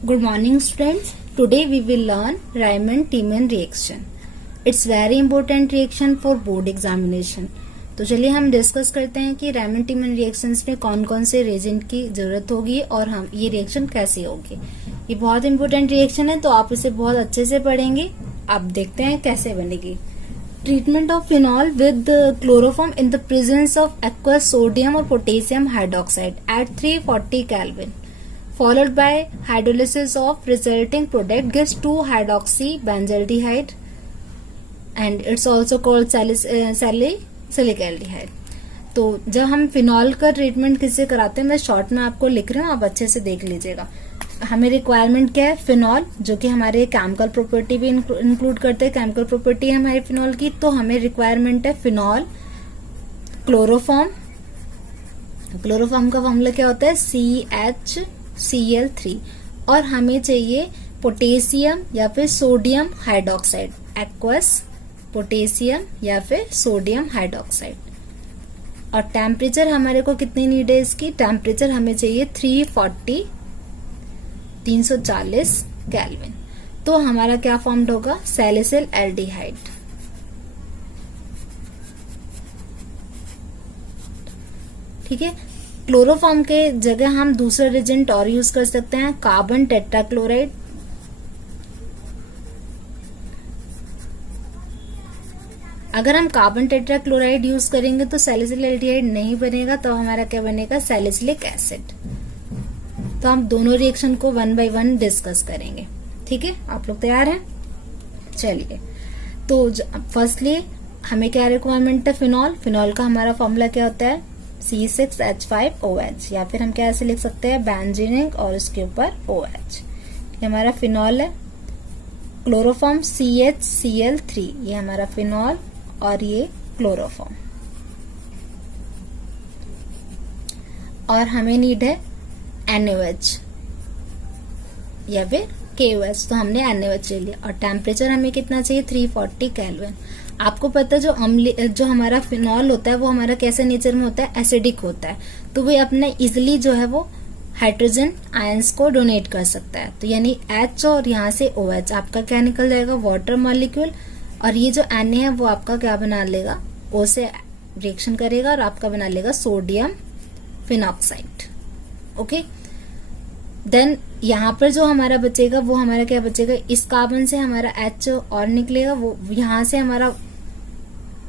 Good morning students. Today we will learn Riemann-Tiemann reaction. It's very important reaction for board examination. तो चलिए हम discuss करते हैं कि Riemann-Tiemann रिएक्शंस में कौन कौन से रेजेंट की जरूरत होगी और हम ये रिएक्शन कैसे होगी. ये बहुत इंपॉर्टेंट रिएक्शन है तो आप इसे बहुत अच्छे से पढ़ेंगे. आप देखते हैं कैसे बनेगी. Treatment of phenol with chloroform in the presence of aqueous sodium or potassium hydroxide at 340 Kelvin. Followed by hydrolysis of resulting product gives 2-hydroxybenzaldehyde and it's also called salicylic aldehyde. तो जब हम फिनॉल का treatment किससे कराते हैं, मैं short में आपको लिख रही हूँ, आप अच्छे से देख लीजिएगा. हमें रिक्वायरमेंट क्या है, फिनॉल, जो कि हमारे केमिकल प्रॉपर्टी भी इंक्लूड करते हैं. केमिकल प्रॉपर्टी है हमारे फिनॉल की, तो हमें रिक्वायरमेंट है फिनॉल, क्लोरोफॉर्म. क्लोरोफॉर्म का फॉर्मूला क्या होता है, CHCl3. और हमें चाहिए पोटेशियम या फिर सोडियम हाइड्रोक्साइड, एक्वस पोटेशियम या फिर सोडियम हाइड्रोक्साइड. और टेम्परेचर हमारे को कितनी नीड है इसकी, टेम्परेचर हमें चाहिए 340 केल्विन. तो हमारा क्या फॉर्म्ड होगा, सैलिसिल एल्डिहाइड. ठीक है. क्लोरोफॉर्म के जगह हम दूसरा रिजेंट और यूज कर सकते हैं, कार्बन टेट्राक्लोराइड. अगर हम कार्बन टेट्राक्लोराइड यूज करेंगे तो सैलिसिल एल्डिहाइड नहीं बनेगा, तो हमारा क्या बनेगा, सैलिसिलिक एसिड. तो हम दोनों रिएक्शन को 1 by 1 डिस्कस करेंगे. ठीक है, आप लोग तैयार हैं. चलिए, तो फर्स्टली हमें क्या रिक्वायरमेंट है, फिनॉल. फिनॉल का हमारा फॉर्मूला क्या होता है, C6H5OH, या फिर हम क्या ऐसे लिख सकते हैं, बेंजीन रिंग और उसके ऊपर OH. ये हमारा फिनॉल है. क्लोरोफॉर्म CHCl3, ये हमारा फिनॉल और ये क्लोरोफॉर्म. और हमें नीड है NaOH या फिर KOH, तो हमने NaOH ले लिया. और टेम्परेचर हमें कितना चाहिए, 340 केल्विन. आपको पता है जो हमारा फिनॉल होता है वो हमारा कैसे नेचर में होता है, एसिडिक होता है. तो वो अपना इजिली जो है वो हाइड्रोजन आयंस को डोनेट कर सकता है. तो यानी H और यहाँ से OH, आपका क्या निकल जाएगा, वाटर मॉलिक्यूल. और ये जो Na है वो आपका क्या बना लेगा, O से रिएक्शन करेगा और आपका बना लेगा सोडियम फिनॉक्साइड. ओके. देन यहाँ पर जो हमारा बचेगा वो हमारा क्या बचेगा, इस कार्बन से हमारा H और निकलेगा, वो यहाँ से हमारा,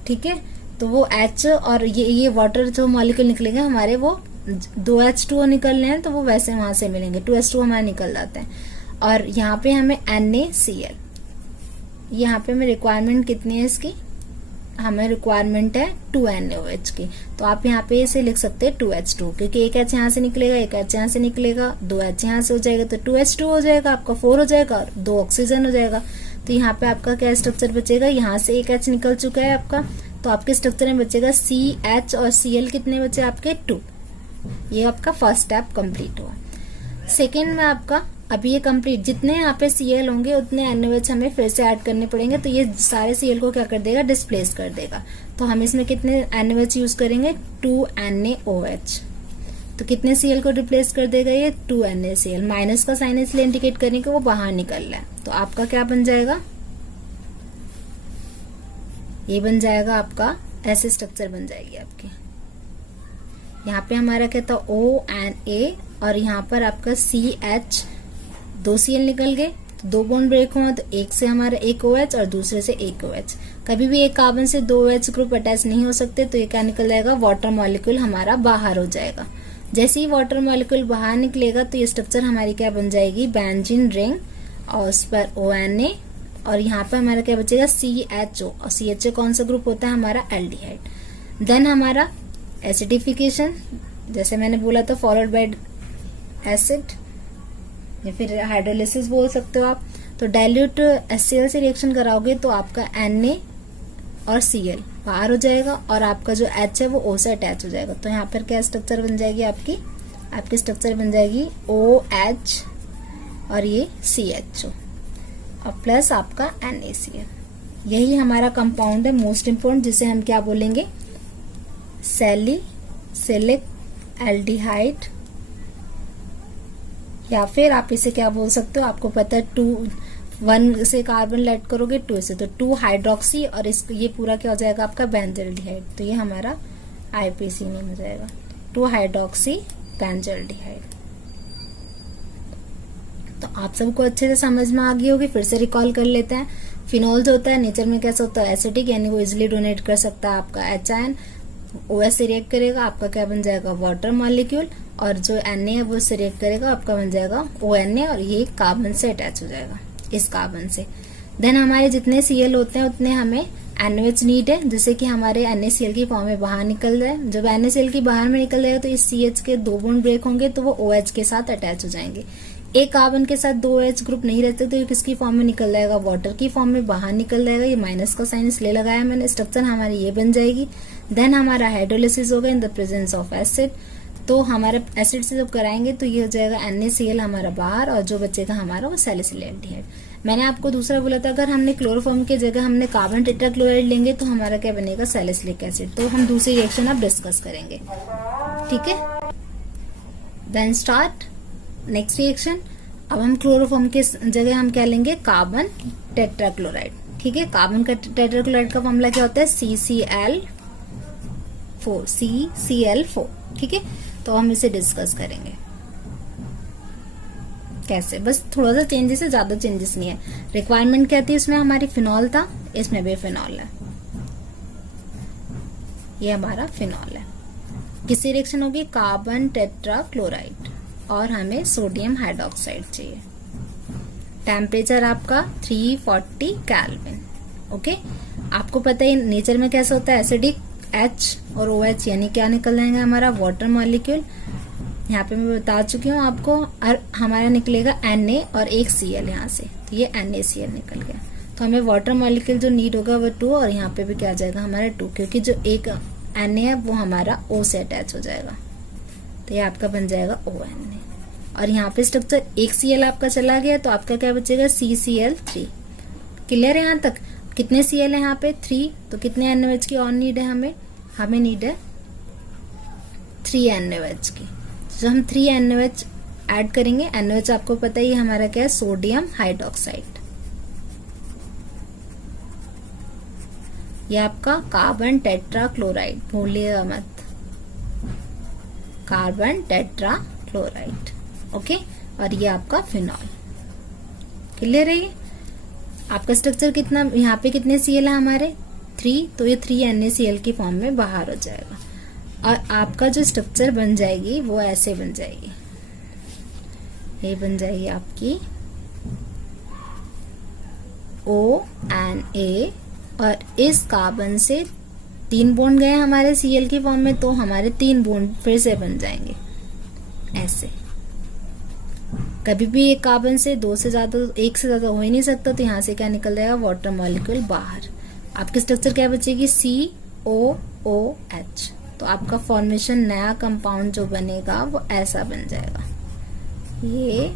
ठीक है. तो वो H और ये वाटर जो मॉलिक्यूल निकलेंगे हमारे, वो 2H2O निकलने हैं, तो वो वैसे वहां से मिलेंगे, 2H2O हमारे निकल जाते हैं. और यहाँ पे हमें NaCl, यहाँ पे हमें रिक्वायरमेंट कितनी है इसकी, हमें रिक्वायरमेंट है 2NaOH की. तो आप यहाँ पे इसे लिख सकते हैं 2H2, क्योंकि एक H यहाँ से निकलेगा, एक H यहाँ से निकलेगा, 2H यहाँ से हो जाएगा, तो 2H2 हो जाएगा, आपका 4 हो जाएगा और 2 ऑक्सीजन हो जाएगा. तो यहाँ पे आपका क्या स्ट्रक्चर बचेगा, यहाँ से एक H निकल चुका है आपका, तो आपके स्ट्रक्चर में बचेगा CH और Cl कितने बचे आपके, 2. ये आपका फर्स्ट स्टेप कंप्लीट हुआ. सेकेंड में आपका अभी ये कंप्लीट, जितने यहाँ पे Cl होंगे उतने NaOH हमें फिर से ऐड करने पड़ेंगे. तो ये सारे Cl को क्या कर देगा, डिस्प्लेस कर देगा. तो हम इसमें कितने NaOH यूज करेंगे, 2NaOH. तो कितने Cl को रिप्लेस कर देगा, ये 2NaCl. माइनस का साइन इसलिए इंडिकेट करेंगे वो बाहर निकल रहा है. तो आपका क्या बन जाएगा, ये बन जाएगा आपका, ऐसे स्ट्रक्चर बन जाएगी आपकी. यहाँ पे हमारा क्या था, ONA, और यहाँ पर आपका CH, 2 Cl निकल गए, तो 2 बॉन्ड ब्रेक हुआ, तो एक से हमारा एक OH और दूसरे से एक OH. कभी भी एक कार्बन से 2 OH ग्रुप अटैच नहीं हो सकते, तो ये क्या निकल जाएगा, वाटर मॉलिक्यूल हमारा बाहर हो जाएगा. जैसे ही वाटर मॉलिक्यूल बाहर निकलेगा तो ये स्ट्रक्चर हमारी क्या बन जाएगी, बेंजीन रिंग, और उस पर ONA, और यहाँ पे हमारा क्या बचेगा, CHO. और CHO कौन सा ग्रुप होता है, हमारा एल्डिहाइड. देन हमारा एसिडिफिकेशन, जैसे मैंने बोला था, फॉलोड बाय एसिड या फिर हाइड्रोलिसिस बोल सकते हो आप. तो डाइल्यूट HCl से रिएक्शन कराओगे तो आपका Na और Cl बाहर हो जाएगा और आपका जो H है वो O से अटैच हो जाएगा. तो यहाँ पर क्या स्ट्रक्चर बन जाएगी आपकी स्ट्रक्चर बन जाएगी OH और ये CHO और प्लस आपका NaCl. यही हमारा कंपाउंड है मोस्ट इम्पोर्टेंट, जिसे हम क्या बोलेंगे, सैलिसिलिक एल्डिहाइड या फिर आप इसे क्या बोल सकते हो, आपको पता है 1 से कार्बन लेट करोगे 2 से, तो 2 हाइड्रोक्सी और ये पूरा क्या हो जाएगा आपका बेंजल्डिहाइड, तो ये हमारा आईपीसी नेम हो जाएगा 2 हाइड्रोक्सी बेंजल्डिहाइड। तो आप सबको अच्छे से समझ में आ गई होगी। फिर से रिकॉल कर लेते हैं। फिनॉल जो होता है नेचर में कैसा होता है, एसिडिक, यानी वो इजिली डोनेट कर सकता है आपका HIN, OH से रिएक्ट करेगा, आपका क्या बन जाएगा वाटर मॉलिक्यूल, और जो Na है वो से रिएक्ट करेगा, आपका बन जाएगा ONA, और ये कार्बन से अटैच हो जाएगा इस कार्बन से। देन हमारे जितने Cl होते हैं उतने हमें NaOH नीड है, जिससे कि हमारे NaCl की फॉर्म में बाहर निकल जाए। जब NaCl की बाहर में निकल जाएगा तो इस CH के 2 बॉन्ड ब्रेक होंगे, तो वो OH के साथ अटैच हो जाएंगे। एक कार्बन के साथ 2 OH ग्रुप नहीं रहते, तो ये किसकी फॉर्म में निकल जाएगा, वाटर की फॉर्म में बाहर निकल जाएगा। ये माइनस का साइन इसलिए लगाया मैंने, स्ट्रक्चर हमारी ये बन जाएगी। देन हमारा हाइड्रोलिसिस होगा in the presence of acid, तो हमारे एसिड से जब कराएंगे तो ये हो जाएगा NaCl हमारा बाहर, और जो बचेगा हमारा वो सैलिसिलएल्डिहाइड। मैंने आपको दूसरा बोला था, अगर हमने क्लोरोफॉर्म की जगह हमने कार्बन टेट्राक्लोराइड लेंगे तो हमारा क्या बनेगा, सैलिसिलिक एसिड। तो हम दूसरी रिएक्शन अब डिस्कस करेंगे, ठीक है। Then start next reaction. अब हम क्लोरोफॉर्म के जगह हम क्या लेंगे, कार्बन टेट्राक्लोराइड, ठीक है। कार्बन का टेट्राक्लोराइड का फॉर्मूला क्या होता है, CCl4, ठीक है। तो हम इसे डिस्कस करेंगे कैसे, बस थोड़ा सा चेंजेस है, ज्यादा चेंजेस नहीं है। रिक्वायरमेंट क्या थी इसमें, हमारी फिनॉल था, इसमें भी फिनॉल है, ये हमारा फिनॉल है। किसकी रिएक्शन होगी, कार्बन टेट्राक्लोराइड, और हमें सोडियम हाइड्रोक्साइड चाहिए। टेम्परेचर आपका 340 केल्विन, ओके। आपको पता है नेचर में कैसा होता है, एसिडिक, H और OH, यानी क्या निकल जाएगा हमारा वाटर मॉलिक्यूल। यहाँ पे मैं बता चुकी हूँ आपको, और हमारा निकलेगा Na और एक Cl यहाँ से, तो ये NaCl निकल गया। तो हमें वाटर मॉलिक्यूल जो नीड होगा वो 2, और यहाँ पे भी क्या आ जाएगा हमारा 2, क्योंकि जो एक Na है वो हमारा O से अटैच हो जाएगा, तो ये आपका बन जाएगा ONA। और यहाँ पे स्ट्रक्चर एक Cl आपका चला गया, तो आपका क्या बचेगा, CCl3। क्लियर है यहाँ तक। कितने Cl है यहाँ पे, 3, तो कितने NaOH की और नीड है हमें नीड है 3 NaOH की। जो हम 3 NaOH ऐड करेंगे, NaOH आपको पता ही हमारा क्या है, सोडियम हाइड्रोक्साइड। ये आपका कार्बन टेट्राक्लोराइड, भूलिएगा मत, कार्बन टेट्राक्लोराइड, ओके। और ये आपका फिनॉल। क्लियर है ये। आपका स्ट्रक्चर कितना, यहाँ पे कितने Cl है हमारे, 3, तो ये 3 NaCl की फॉर्म में बाहर हो जाएगा। और आपका जो स्ट्रक्चर बन जाएगी वो ऐसे बन जाएगी, ये बन जाएगी आपकी ONA, और इस कार्बन से 3 बॉन्ड गए हमारे Cl की फॉर्म में, तो हमारे 3 बॉन्ड फिर से बन जाएंगे ऐसे। कभी भी एक कार्बन से 2 से ज्यादा, 1 से ज्यादा हो ही नहीं सकता, तो यहाँ से क्या निकल जाएगा, वाटर मॉलिक्यूल बाहर। आपकी स्ट्रक्चर क्या बचेगी, COOH। तो आपका फॉर्मेशन नया कंपाउंड जो बनेगा वो ऐसा बन जाएगा। ये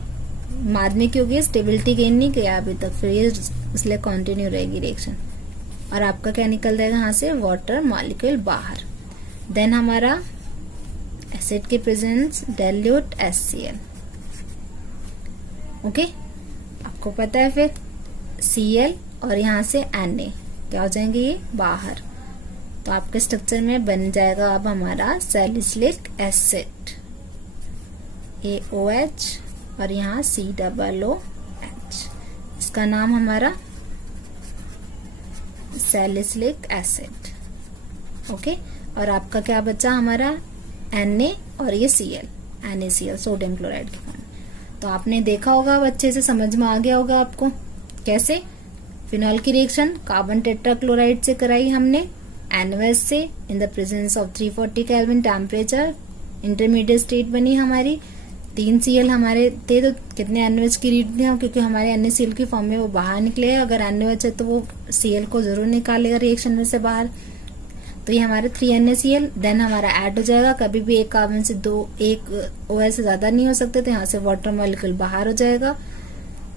बाद में क्योंकि स्टेबिलिटी गेन नहीं किया अभी तक, फिर ये इसलिए कंटिन्यू रहेगी रिएक्शन। और आपका क्या निकल जाएगा यहाँ से, वाटर मॉलिक्यूल बाहर। देन हमारा एसिड के प्रेजेंस, डाइल्यूट HCl, ओके। आपको पता है फिर Cl और यहाँ से Na क्या हो जाएंगे, ये बाहर। तो आपके स्ट्रक्चर में बन जाएगा अब हमारा सैलिसिलिक एसिड, AOH, और यहाँ COOH। इसका नाम हमारा सैलिसिलिक एसिड, ओके। और आपका क्या बचा हमारा, Na और ये Cl, NaCl, सोडियम क्लोराइड की फॉर्म। तो आपने देखा होगा, अब अच्छे से समझ में आ गया होगा आपको कैसे। फिनॉल की रिएक्शन कार्बन टेट्राक्लोराइड से कराई हमने, NaOH से, in the presence of 340 kelvin temperature, intermediate state बनी हमारी। 3 Cl हमारे थे, तो कितने NaOH की रीड थी, क्योंकि हमारे NaCl की फॉर्म में वो बाहर निकलेगा। अगर NaOH है तो वो Cl को जरूर निकालेगा रिएक्शन में से बाहर। तो ये हमारे 3 NaCl, देन हमारा ऐड हो जाएगा। कभी भी एक कार्बन से एक OH से ज्यादा नहीं हो सकते, तो यहाँ से वाटर मॉलिक्यूल बाहर हो जाएगा।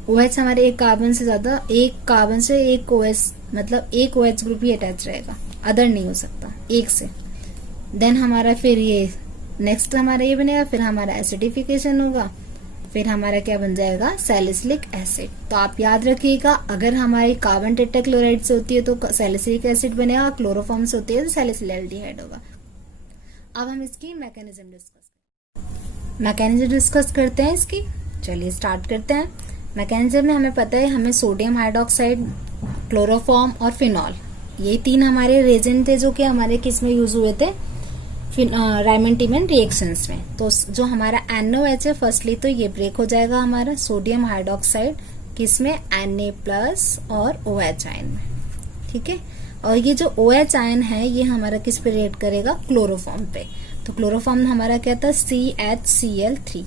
OH हमारे एक कार्बन से ज्यादा, एक कार्बन से एक OH, मतलब एक OH ग्रुप ही अटैच रहेगा, अदर नहीं हो सकता एक से। देन हमारा फिर ये नेक्स्ट हमारा ये बनेगा, फिर हमारा एसिडिफिकेशन होगा, फिर हमारा क्या बन जाएगा, सैलिसिलिक एसिड। तो आप याद रखिएगा, अगर हमारी कार्बन टेट्राक्लोराइड से होती है तो सैलिसिलिक एसिड बनेगा, क्लोरोफॉर्म से होती है तो सैलिसिलएल्डिहाइड होगा। अब हम इसकी मैकेनिज्म डिस्कस करते हैं इसकी। चलिए स्टार्ट करते हैं। मैकेनिज्म में हमें पता है, हमें सोडियम हाइड्रोक्साइड, क्लोरोफॉर्म और फिनॉल, ये 3 हमारे रेजेंट थे जो कि हमारे किस में यूज हुए थे, रायमंड-टीमन रिएक्शंस में। तो जो हमारा NOH है, फर्स्टली तो ये ब्रेक हो जाएगा हमारा सोडियम हाइड्रोक्साइड किसमें, Na+ और OH आयन में, ठीक है। और ये जो OH आयन है ये हमारा किस पे रिएक्ट करेगा, क्लोरोफॉर्म पे। तो क्लोरोफॉर्म हमारा क्या था, CHCl3।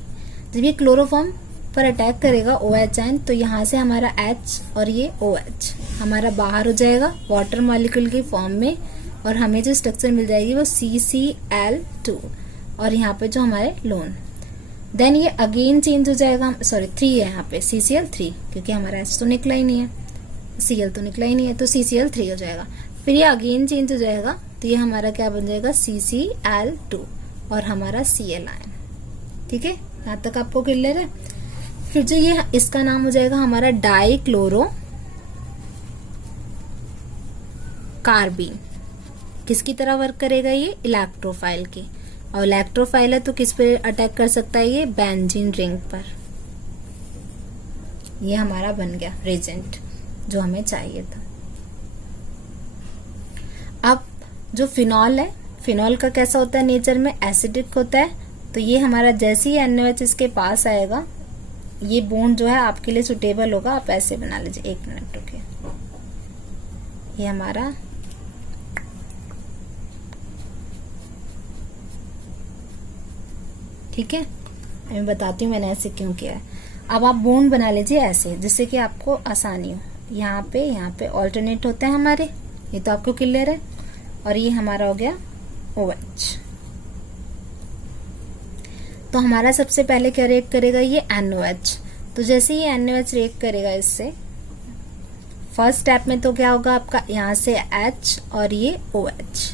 जब ये क्लोरोफॉर्म पर अटैक करेगा OH आयन, तो यहाँ से हमारा H और ये OH हमारा बाहर हो जाएगा वाटर मॉलिक्यूल की फॉर्म में, और हमें जो स्ट्रक्चर मिल जाएगी वो CCl2, और यहाँ पे जो हमारे लोन। देन ये अगेन चेंज हो जाएगा, सॉरी 3 है यहाँ पे, CCl3, क्योंकि हमारा H तो निकला ही नहीं है, Cl तो निकला ही नहीं है, तो CCl3 हो जाएगा। फिर ये अगेन चेंज हो जाएगा, तो ये हमारा क्या बन जाएगा, CCl2 और हमारा Cl आयन, ठीक है। यहाँ तक आपको क्लियर है। फिर जो ये इसका नाम हो जाएगा हमारा डाइक्लोरो कार्बीन। किसकी तरह वर्क करेगा ये, इलेक्ट्रोफाइल की, और इलेक्ट्रोफाइल है तो किस पे अटैक कर सकता है ये, बेंजीन रिंग पर। ये हमारा बन गया रेजेंट जो हमें चाहिए था। अब जो फिनॉल है, फिनॉल का कैसा होता है नेचर में, एसिडिक होता है। तो ये हमारा जैसे ही NOH इसके पास आएगा, ये बॉन्ड जो है आपके लिए सुटेबल होगा, आप ऐसे बना लीजिए। 1 मिनट रुकिए, ये हमारा ठीक है, मैं बताती हूँ मैंने ऐसे क्यों किया है। अब आप बॉन्ड बना लीजिए ऐसे, जिससे कि आपको आसानी हो। यहाँ पे ऑल्टरनेट होते हैं हमारे, ये तो आपको क्लियर है। और ये हमारा हो गया OH। तो हमारा सबसे पहले क्या रिएक्ट करेगा, ये NOH। तो जैसे ही NOH रिएक्ट करेगा इससे, फर्स्ट स्टेप में तो क्या होगा आपका, यहाँ से H और ये OH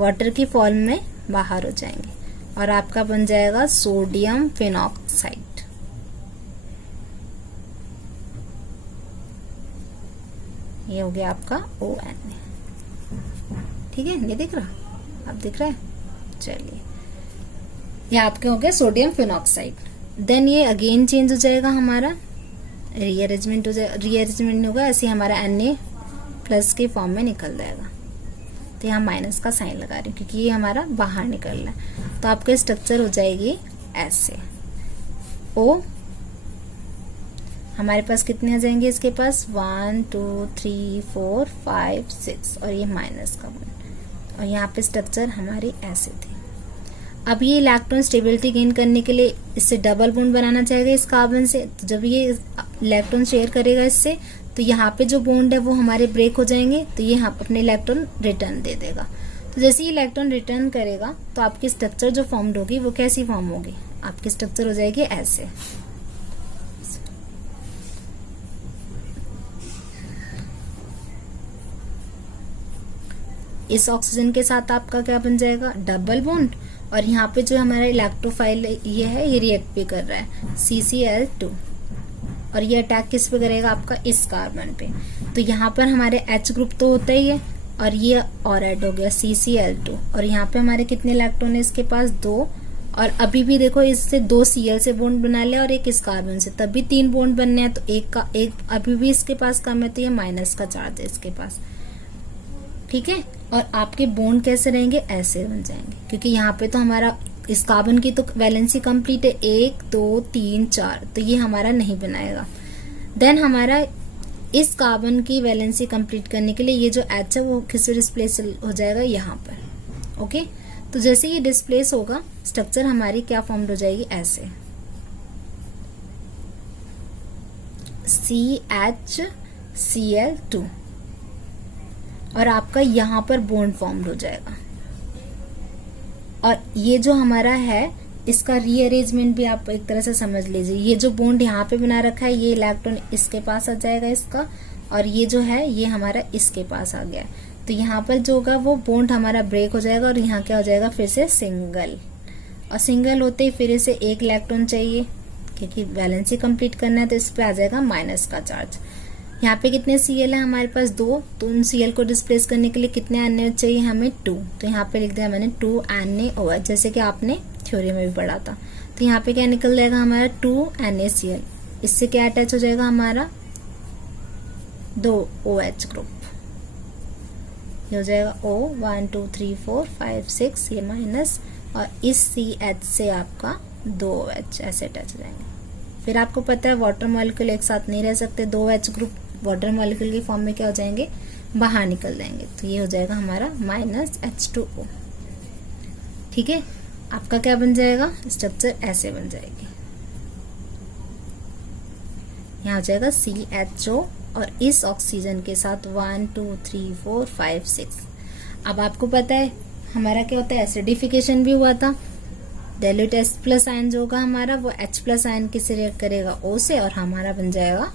वाटर की फॉर्म में बाहर हो जाएंगे, और आपका बन जाएगा सोडियम फिनॉक्साइड। ये हो गया आपका ON, ठीक है। ये दिख रहा, अब दिख रहा है। चलिए, ये आपके हो गया सोडियम फिनॉक्साइड। देन ये अगेन चेंज हो जाएगा हमारा, रीअरेंजमेंट हो जाएगा, रीअरेंजमेंट होगा ऐसे हमारा Na+ के फॉर्म में निकल जाएगा। तो यहाँ माइनस का साइन लगा रही हूँ क्योंकि ये हमारा बाहर निकल रहा है। तो आपका स्ट्रक्चर हो जाएगी ऐसे। O हमारे पास कितने आ जाएंगे इसके पास, 1 2 3 4 5 6, और ये माइनस का बॉन्ड, और यहाँ पे स्ट्रक्चर हमारी ऐसे थी। अब ये इलेक्ट्रॉन स्टेबिलिटी गेन करने के लिए इससे डबल बॉन्ड बनाना चाहेगा इस कार्बन से। तो जब ये इलेक्ट्रॉन शेयर करेगा इससे, तो यहाँ पे जो बॉन्ड है वो हमारे ब्रेक हो जाएंगे, तो ये यहाँ अपने इलेक्ट्रॉन रिटर्न दे देगा। तो जैसे ही इलेक्ट्रॉन रिटर्न करेगा, तो आपकी स्ट्रक्चर जो फॉर्म्ड होगी वो कैसी फॉर्म होगी, आपकी स्ट्रक्चर हो जाएगी ऐसे। इस ऑक्सीजन के साथ आपका क्या बन जाएगा, डबल बॉन्ड, और यहाँ पे जो हमारा इलेक्ट्रोफाइल ये है ये रिएक्ट भी कर रहा है CCl2, और ये अटैक किस पे करेगा आपका, इस कार्बन पे। तो यहाँ पर हमारे H ग्रुप तो होता ही है, और ये और ऐड हो गया CCl2, और यहाँ पे हमारे कितने इलेक्ट्रॉन है इसके पास, 2, और अभी भी देखो इससे 2 Cl से बॉन्ड बना लिया और एक इस कार्बन से, तब भी 3 बॉन्ड बनने हैं। तो एक अभी भी इसके पास कम है, तो ये माइनस का चार्ज है इसके पास, ठीक है। और आपके बॉन्ड कैसे रहेंगे, ऐसे बन जाएंगे, क्योंकि यहाँ पे तो हमारा इस कार्बन की तो वैलेंसी कंप्लीट है, 1 2 3 4, तो ये हमारा नहीं बनाएगा। देन हमारा इस कार्बन की वैलेंसी कंप्लीट करने के लिए ये जो H है वो किससे डिस्प्लेस हो जाएगा, यहाँ पर। ओके, तो जैसे ये डिस्प्लेस होगा, स्ट्रक्चर हमारी क्या फॉर्म हो जाएगी, ऐसे CHCl2, और आपका यहाँ पर बॉन्ड फॉर्म्ड हो जाएगा। और ये जो हमारा है इसका रीअरेंजमेंट भी आप एक तरह से समझ लीजिए। ये जो बॉन्ड यहाँ पे बना रखा है, ये इलेक्ट्रॉन इसके पास आ जाएगा इसका, और ये जो है ये हमारा इसके पास आ गया। तो यहाँ पर जो होगा वो बॉन्ड हमारा ब्रेक हो जाएगा, और यहाँ क्या हो जाएगा, फिर से सिंगल, और सिंगल होते ही फिर से एक इलेक्ट्रॉन चाहिए, क्योंकि वैलेंसी कंप्लीट करना है तो इस पे आ जाएगा माइनस का चार्ज। यहाँ पे कितने Cl है हमारे पास 2, तो उन Cl को डिस्प्लेस करने के लिए कितने NaOH चाहिए हमें 2, तो यहाँ पे लिख दिया मैंने 2 NaOH, जैसे कि आपने थ्योरी में भी पढ़ा था। तो यहाँ पे क्या निकल जाएगा हमारा 2 NaCl, इससे क्या अटैच हो जाएगा हमारा 2 OH ग्रुप, ये हो जाएगा O 1 2 3 4 5 6, ये माइनस, और इस CH से आपका 2 OH ऐसे अटैच हो जाएंगे। फिर आपको पता है वाटर मॉलिक्यूल एक साथ नहीं रह सकते, 2 OH ग्रुप वाटर मॉलिक्यूल की फॉर्म में क्या हो जाएंगे, बाहर निकल जाएंगे, तो ये हो जाएगा हमारा माइनस H2O। ठीक है, आपका क्या बन जाएगा, स्ट्रक्चर ऐसे बन जाएगी, यहाँ हो जाएगा CHO और इस ऑक्सीजन के साथ 1 2 3 4 5 6। अब आपको पता है हमारा क्या होता है, एसिडिफिकेशन भी हुआ था, डाइल्यूट H प्लस आयन जो होगा हमारा वो H प्लस आयन किससे रिएक्ट करेगा, O से, और हमारा बन जाएगा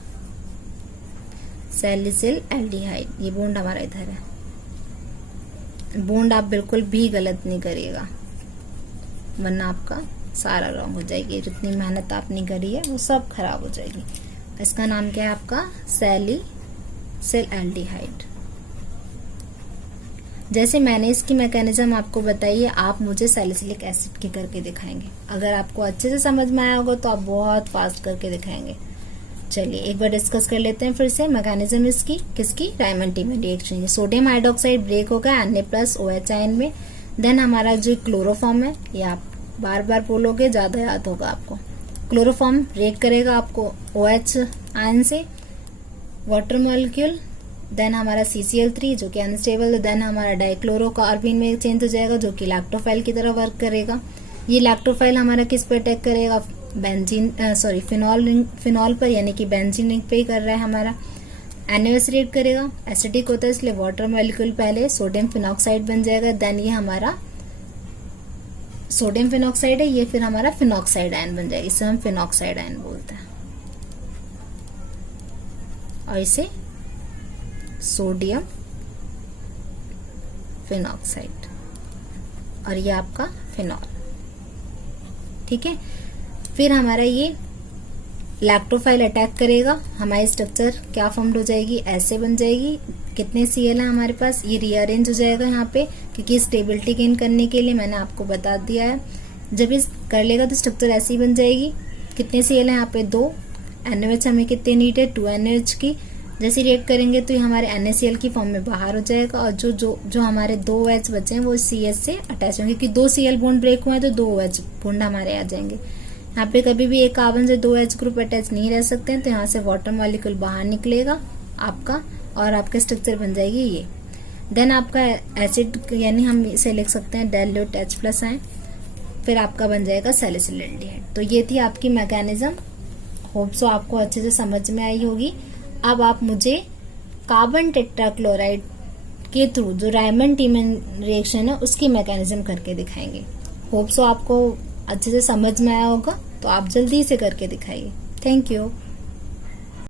सैलिसिल एल्डिहाइड। ये बॉन्ड हमारा इधर है, बॉन्ड आप बिल्कुल भी गलत नहीं करिएगा वरना आपका सारा रॉन्ग हो जाएगी, जितनी मेहनत आपने करी है वो सब खराब हो जाएगी। इसका नाम क्या है आपका, सैलिसिल एल्डिहाइड। जैसे मैंने इसकी मैकेनिज्म आपको बताई है, आप मुझे सैलिसिलिक एसिड की करके दिखाएंगे। अगर आपको अच्छे से समझ में आया होगा तो आप बहुत फास्ट करके दिखाएंगे। चलिए एक बार डिस्कस कर लेते हैं फिर से मैकेनिज्म इसकी, किसकी, रायमंड-टीमन रिएक्शन की। सोडियम हाइड्रोक्साइड ब्रेक होगा Na+OH आयन में, देन हमारा जो क्लोरोफॉर्म है, ये आप बार बार बोलोगे ज्यादा याद होगा आपको। क्लोरोफॉर्म ब्रेक करेगा आपको OH आयन से वाटर मॉलिक्यूल, देन हमारा CCl3 जो कि अनस्टेबल है, देन हमारा डाइक्लोरोकार्बिन में चेंज हो जाएगा जो कि लैक्टोफाइल की तरह वर्क करेगा। ये लैक्टोफाइल हमारा किस पे अटैक करेगा, बेंजीन फिनॉल पर, यानी कि बेंजीन रिंग पे ही कर रहा है हमारा। NaOH रिएक्ट करेगा, एसिडिक होता है इसलिए वाटर मॉलिक्यूल पहले सोडियम फिनॉक्साइड बन जाएगा, देन ये हमारा सोडियम फिनॉक्साइड है, ये फिर हमारा फिनॉक्साइड आयन बन जाएगा, इसे हम फिनॉक्साइड आयन बोलते हैं, और इसे सोडियम फिनॉक्साइड, और ये आपका फिनॉल। ठीक है, फिर हमारा ये लैक्टोफाइल अटैक करेगा, हमारी स्ट्रक्चर क्या फॉर्म्ड हो जाएगी, ऐसे बन जाएगी। कितने Cl है हमारे पास, ये रीअरेंज हो जाएगा यहाँ पे, क्योंकि स्टेबिलिटी गेन करने के लिए मैंने आपको बता दिया है। जब इस कर लेगा तो स्ट्रक्चर ऐसी ही बन जाएगी। कितने Cl है यहाँ पे, 2। NaOH हमें कितने नीड है, 2 NaOH की। जैसे रिएक्ट करेंगे तो ये हमारे NaCl की फॉर्म में बाहर हो जाएगा, और जो हमारे 2 OH बचे हैं वो CH से अटैच होंगे, क्योंकि 2 Cl बॉन्ड ब्रेक हुए हैं तो 2 OH बॉन्ड हमारे आ जाएंगे। यहाँ पे कभी भी एक कार्बन से 2 H ग्रुप अटैच नहीं रह सकते हैं, तो यहाँ से वाटर मॉलिक्यूल बाहर निकलेगा आपका, और आपका स्ट्रक्चर बन जाएगी ये। देन आपका एसिड, यानी हम इसे लिख सकते हैं डाइल्यूट H प्लस आयन, फिर आपका बन जाएगा सैलिसिल एल्डिहाइड। तो ये थी आपकी मैकेनिज्म, होप सो आपको अच्छे से समझ में आई होगी। अब आप मुझे कार्बन टेट्राक्लोराइड के थ्रू जो रायमंड-टीमन रिएक्शन है उसकी मैकेनिज्म करके दिखाएंगे। होप सो आपको अच्छे से समझ में आया होगा, तो आप जल्दी से करके दिखाइए। Thank you.